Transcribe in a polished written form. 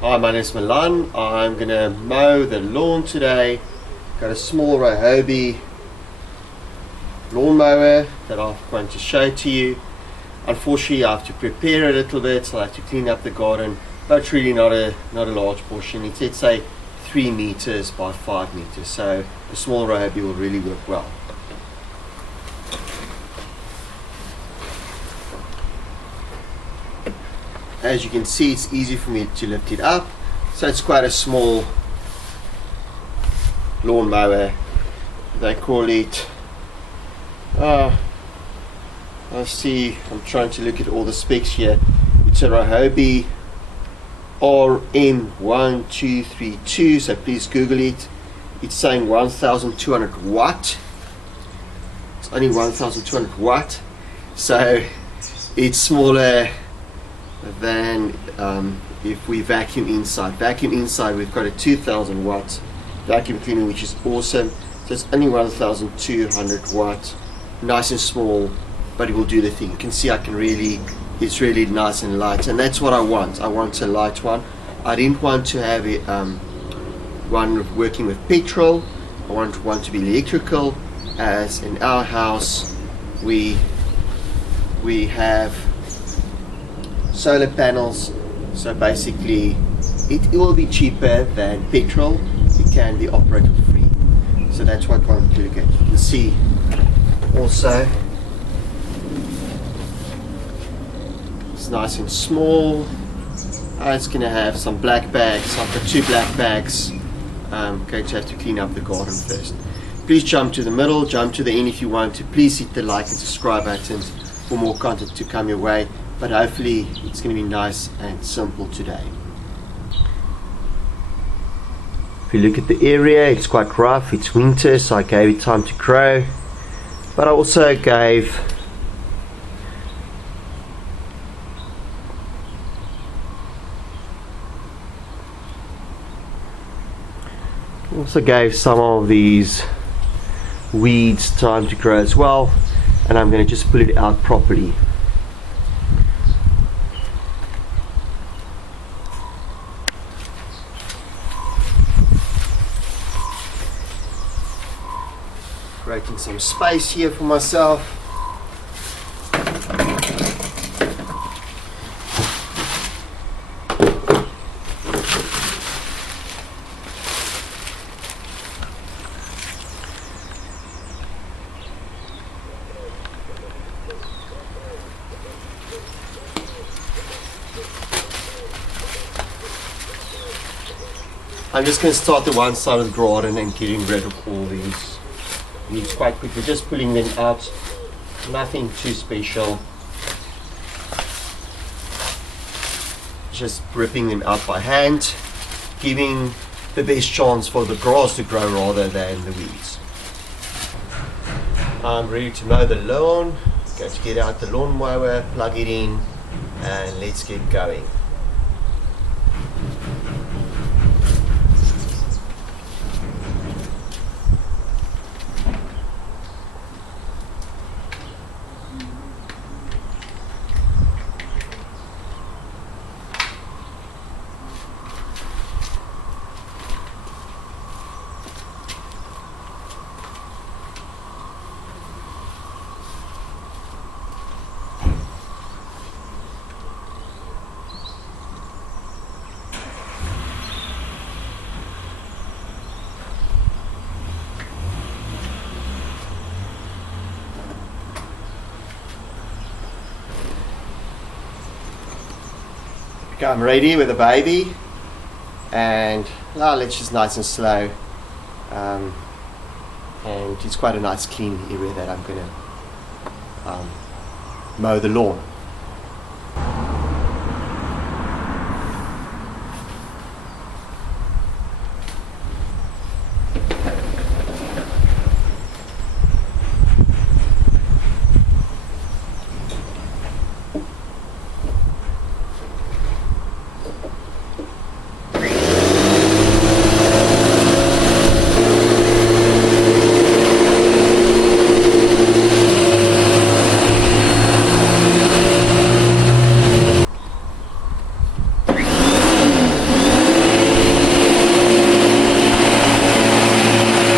Hi, my name is Milan. I'm going to mow the lawn today. Got a small Ryobi lawnmower that I'm going to show to you. Unfortunately, I have to prepare a little bit, so I have to clean up the garden, but it's really not a large portion. It's, let's say, 3 meters by 5 meters, so a small Ryobi will really work well. As you can see, it's easy for me to lift it up, so it's quite a small lawnmower. They call it, I see, I'm trying to look at all the specs here. It's a Ryobi RM1232, so please Google it. It's saying 1200 watt. It's only 1200 watt, so it's smaller than if we vacuum inside. Vacuum inside, we've got a 2000 watt vacuum cleaner, which is awesome. So it's only 1200 watt, nice and small, but it will do the thing. You can see it's really nice and light, and that's what I want. I want a light one. I didn't want to have it one working with petrol. I want one to be electrical, as in our house we have solar panels, so basically it will be cheaper than petrol. It can be operated free, so that's what I want to look at. You can see also it's nice and small. It's going to have some black bags. I've got 2 black bags. I'm going to have to clean up the garden first. Please jump to the middle, jump to the end if you want to. Please hit the like and subscribe buttons for more content to come your way. But hopefully it's going to be nice and simple today. If you look at the area, it's quite rough. It's winter, so I gave it time to grow. But I also gave some of these weeds time to grow as well, and I'm going to just pull it out properly. Creating some space here for myself. I'm just going to start the one side of the garden and getting rid of all these weeds quite quickly, just pulling them out, nothing too special, just ripping them out by hand, giving the best chance for the grass to grow rather than the weeds. I'm ready to mow the lawn. Going to get out the lawnmower, plug it in, and let's get going. Okay, I'm ready with the baby, and let's just nice and slow, and it's quite a nice clean area that I'm going to mow the lawn.